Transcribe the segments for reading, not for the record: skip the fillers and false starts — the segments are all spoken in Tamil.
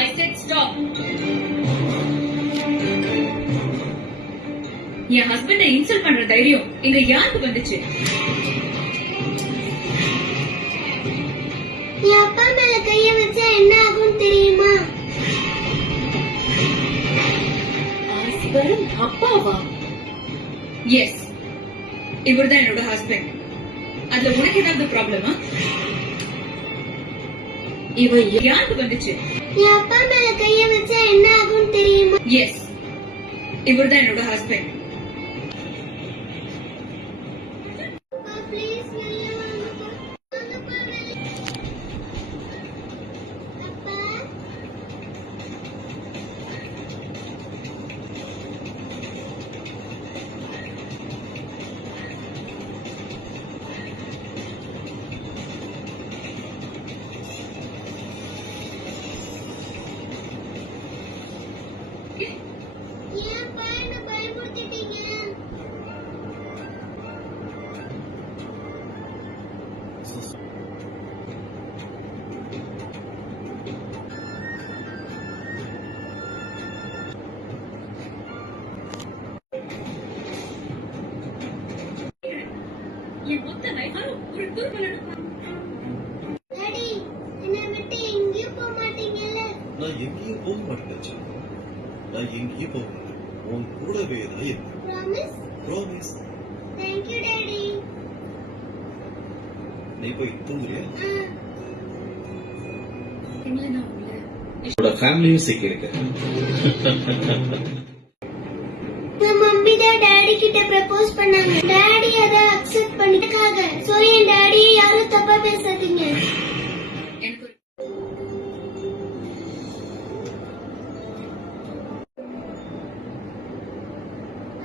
I said stop. என் ஹஸ்பண்ட இன்சல்ட் பண்ற தைரியம் இங்க யாருக்கு வந்துச்சு? என் அப்பா மேல கைய வச்சா என்ன ஆகும் தெரியுமா? ஆஸ்வரன் அப்பாவா? எஸ், இவர்தான் என்னோட ஹஸ்பண்ட். அதுல உனக்கு ஏதாவது ப்ராப்ளமா? இவ யாருக்கு வந்துச்சு? என் அப்பா மேல கைய வச்சா என்ன ஆகும் தெரியுமா? எஸ், இவர்தான் என்னோட ஹஸ்பண்ட். என் மொத்த லைஃபாலும் ஒரு துர்பலனும். டாடி, என்னை விட்டு எங்கேயும் போக மாட்டீங்கல்ல? நான் எங்கேயும் போக மாட்டேன். நான் எங்கேயும் போக மாட்டேன். உன் கூடவே தான் இருப்பேன். Promise? Promise. Thank you, Daddy. நீ போய் தூங்குறியா? என்னோட ஃபேமிலியும் சிக்கிருக்கு. மம்மி தான் டாடி கிட்ட ப்ரப்போஸ் பண்ணாங்க. டாடி அத அக்செப்ட் பண்ணிட்டாங்க. சோ என் டாடி யாரும் தப்பா பேசாதீங்க.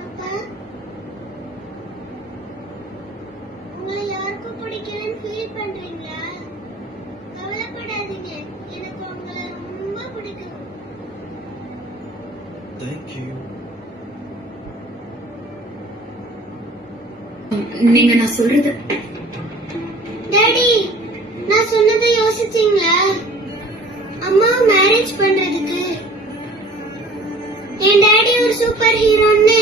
அப்பா, உங்களை யாருக்கும் பிடிக்கலன்னு ஃபீல் பண்றீங்களா? கவலைப்படாதீங்க, எனக்கு உங்களை ரொம்ப பிடிக்கும். Thank you. நீங்க நான் சொல்றது. டாடி, நான் சொன்னதை யோசிச்சீங்களா? அம்மா மேரேஜ் பண்றதுக்கு என் டாடி ஒரு சூப்பர் ஹீரோன்னு